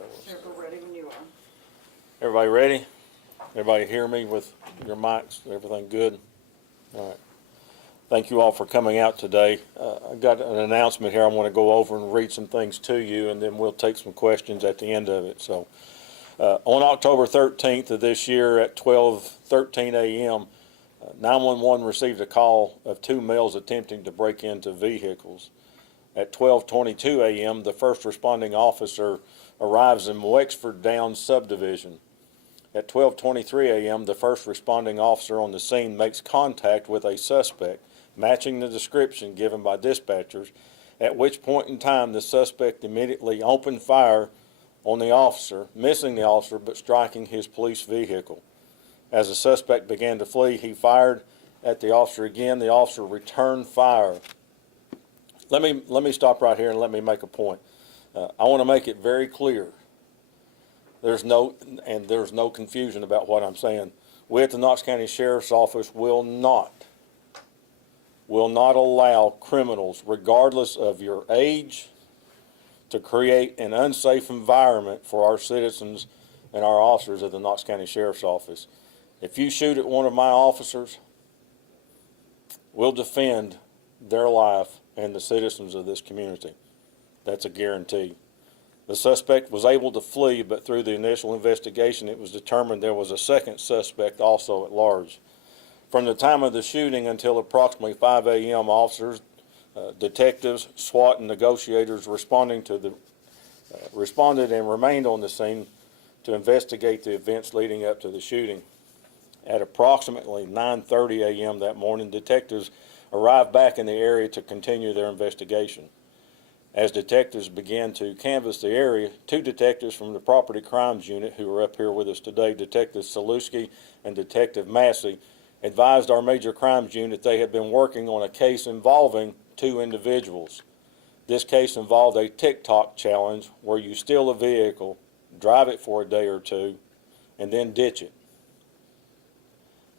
We're ready when you are. Everybody ready? Everybody hear me with your mics? Everything good? All right. Thank you all for coming out today. I've got an announcement here I want to go over and read some things to you, and then we'll take some questions at the end of it. So, on October 13th of this year at 12:13 a.m., 911 received a call of two males attempting to break into vehicles. At 12:22 a.m., the first responding officer arrives in Wexford Downs subdivision. At 12:23 a.m., the first responding officer on the scene makes contact with a suspect, matching the description given by dispatchers, at which point in time the suspect immediately opened fire on the officer, missing the officer but striking his police vehicle. As the suspect began to flee, he fired at the officer again. The officer returned fire. Let me stop right here and let me make a point. I want to make it very clear. There's no confusion about what I'm saying. We at the Knox County Sheriff's Office will not allow criminals, regardless of your age, to create an unsafe environment for our citizens and our officers at the Knox County Sheriff's Office. If you shoot at one of my officers, we'll defend their life and the citizens of this community. That's a guarantee. The suspect was able to flee, but through the initial investigation, it was determined there was a second suspect also at large. From the time of the shooting until approximately 5 a.m., officers, detectives, SWAT, and negotiators responded and remained on the scene to investigate the events leading up to the shooting. At approximately 9:30 a.m. that morning, detectives arrived back in the area to continue their investigation. As detectives began to canvass the area, two detectives from the Property Crimes Unit, who are up here with us today, Detective Saluski and Detective Massey, advised our Major Crimes Unit they had been working on a case involving two individuals. This case involved a TikTok challenge where you steal a vehicle, drive it for a day or two, and then ditch it.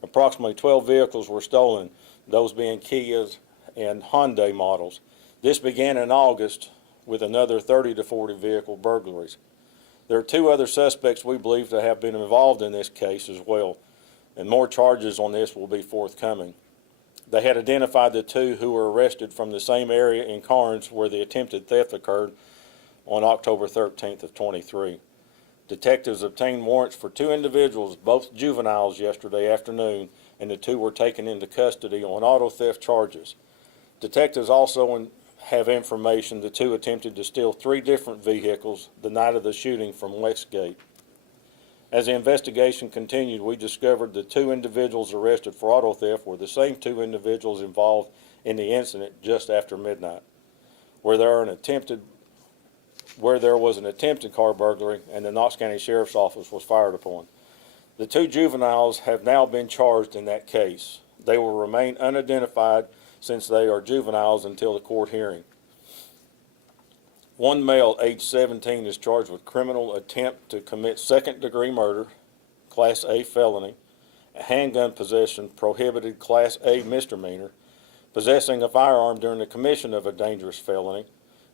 Approximately 12 vehicles were stolen, those being Kias and Hyundai models. This began in August with another 30 to 40 vehicle burglaries. There are two other suspects we believe to have been involved in this case as well, and more charges on this will be forthcoming. They had identified the two who were arrested from the same area in Karns where the attempted theft occurred on October 13th of 23. Detectives obtained warrants for two individuals, both juveniles, yesterday afternoon, and the two were taken into custody on auto theft charges. Detectives also have information the two attempted to steal three different vehicles the night of the shooting from Westgate. As the investigation continued, we discovered the two individuals arrested for auto theft were the same two individuals involved in the incident just after midnight, where there was an attempted car burglary and the Knox County Sheriff's Office was fired upon. The two juveniles have now been charged in that case. They will remain unidentified since they are juveniles until the court hearing. One male, age 17, is charged with criminal attempt to commit second-degree murder, Class A felony, a handgun possession prohibited Class A misdemeanor, possessing a firearm during the commission of a dangerous felony,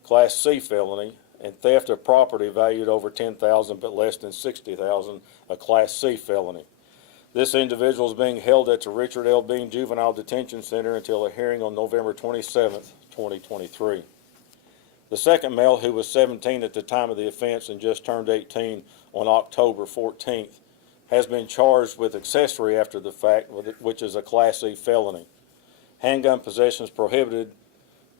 Class C felony, and theft of property valued over $10,000 but less than $60,000, a Class C felony. This individual is being held at the Richard L. Bean Juvenile Detention Center until a hearing on November 27th, 2023. The second male, who was 17 at the time of the offense and just turned 18 on October 14th, has been charged with accessory after the fact, which is a Class C felony. Handgun possession is prohibited,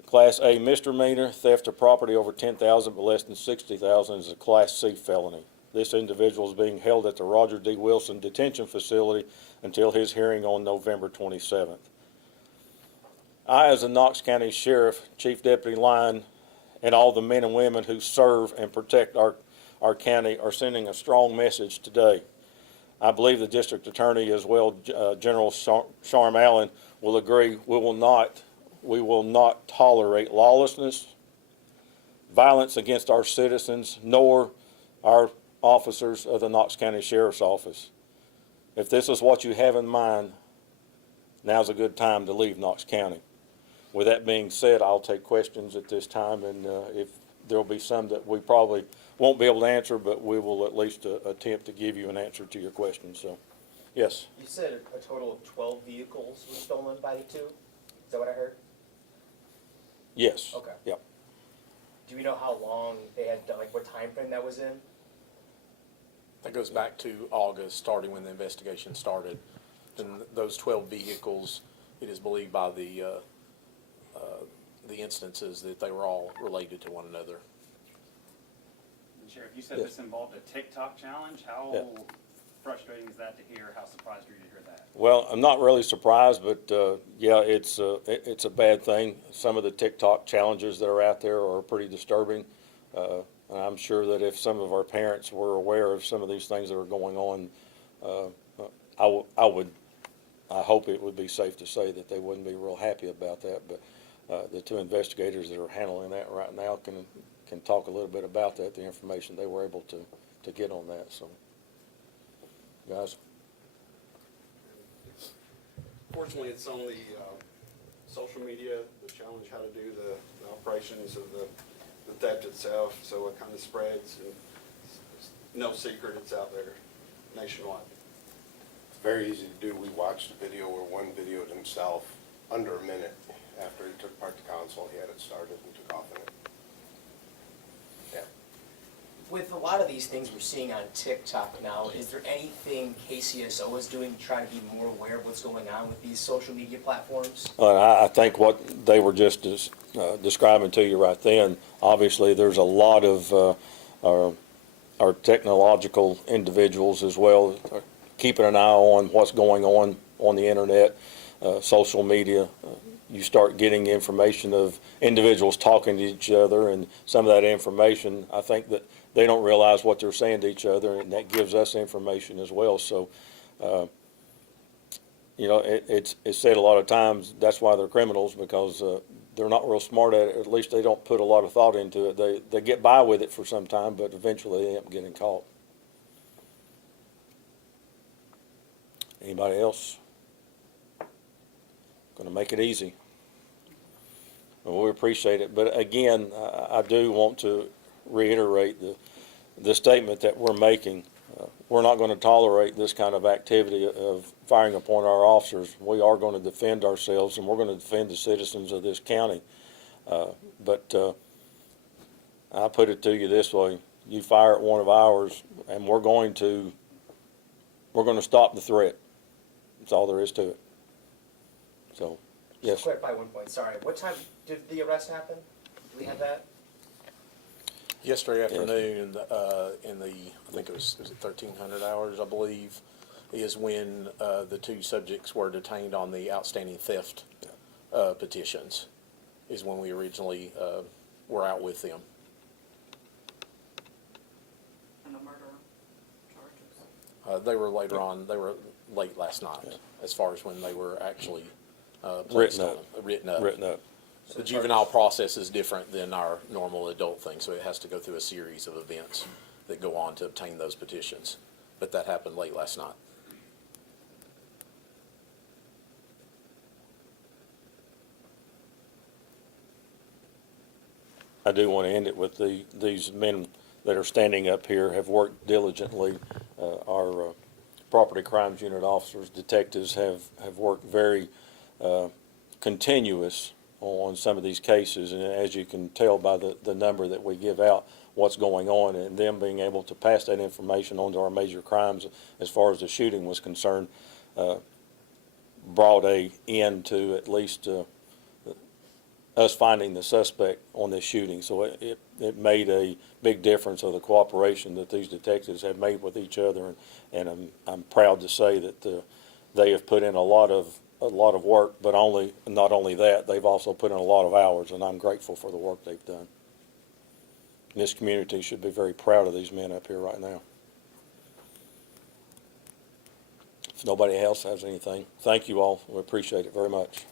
Class A misdemeanor, theft of property over $10,000 but less than $60,000 is a Class C felony. This individual is being held at the Roger D. Wilson Detention Facility until his hearing on November 27th. I, as a Knox County Sheriff, Chief Deputy Lyon, and all the men and women who serve and protect our county are sending a strong message today. I believe the District Attorney as well, General Sharm Allen, will agree we will not tolerate lawlessness, violence against our citizens, nor our officers of the Knox County Sheriff's Office. If this is what you have in mind, now's a good time to leave Knox County. With that being said, I'll take questions at this time, and if there will be some that we probably won't be able to answer, but we will at least attempt to give you an answer to your question, so, yes. You said a total of 12 vehicles were stolen by the two? Is that what I heard? Yes. Okay. Yep. Do we know how long they had done, like what time frame that was in? That goes back to August, starting when the investigation started. And those 12 vehicles, it is believed by the instances that they were all related to one another. And Sheriff, you said Yes. this involved a TikTok challenge. How Yeah. frustrating is that to hear? How surprised are you to hear that? Well, I'm not really surprised, but yeah, it's a bad thing. Some of the TikTok challenges that are out there are pretty disturbing. And I'm sure that if some of our parents were aware of some of these things that are going on, I hope it would be safe to say that they wouldn't be real happy about that. But the two investigators that are handling that right now can talk a little bit about that, the information they were able to get on that. So, guys. Fortunately, it's on the social media, the challenge how to do the operations of the theft itself, so it kind of spreads, and it's no secret it's out there nationwide. It's very easy to do. We watched a video where one videoed himself under a minute after he took part to console. He had it started and took off in it. Yeah. With a lot of these things we're seeing on TikTok now, is there anything KCSO is doing to try to be more aware of what's going on with these social media platforms? I think what they were just describing to you right then, obviously there's a lot of our technological individuals as well, keeping an eye on what's going on the internet, social media. You start getting information of individuals talking to each other, and some of that information, I think that they don't realize what they're saying to each other, and that gives us information as well. So, you know, it's said a lot of times that's why they're criminals, because they're not real smart at it. At least they don't put a lot of thought into it. They get by with it for some time, but eventually they end up getting caught. Anybody else? Going to make it easy. Well, we appreciate it. But again, I do want to reiterate the statement that we're making. We're not going to tolerate this kind of activity of firing upon our officers. We are going to defend ourselves, and we're going to defend the citizens of this county. But I put it to you this way: you fire at one of ours, and we're going to stop the threat. That's all there is to it. So, yes. Just to clarify one point, sorry. What time did the arrest happen? Do we have that? Yesterday afternoon, in the, I think it was it 1300 hours, I believe, is when the two subjects were detained on the outstanding theft petitions, is when we originally were out with them. And the murder charges? They were later on, they were late last night, as far as when they were actually Written up. Written up. Written up. The juvenile process is different than our normal adult thing, so it has to go through a series of events that go on to obtain those petitions. But that happened late last night. I do want to end it with these men that are standing up here have worked diligently. Our property crimes unit officers, detectives have worked very continuous on some of these cases, and as you can tell by the number that we give out, what's going on, and them being able to pass that information on to our major crimes as far as the shooting was concerned, brought an end to at least us finding the suspect on this shooting. So it made a big difference of the cooperation that these detectives have made with each other, and I'm proud to say that they have put in a lot of work, but not only that, they've also put in a lot of hours, and I'm grateful for the work they've done. And this community should be very proud of these men up here right now. If nobody else has anything, thank you all. We appreciate it very much.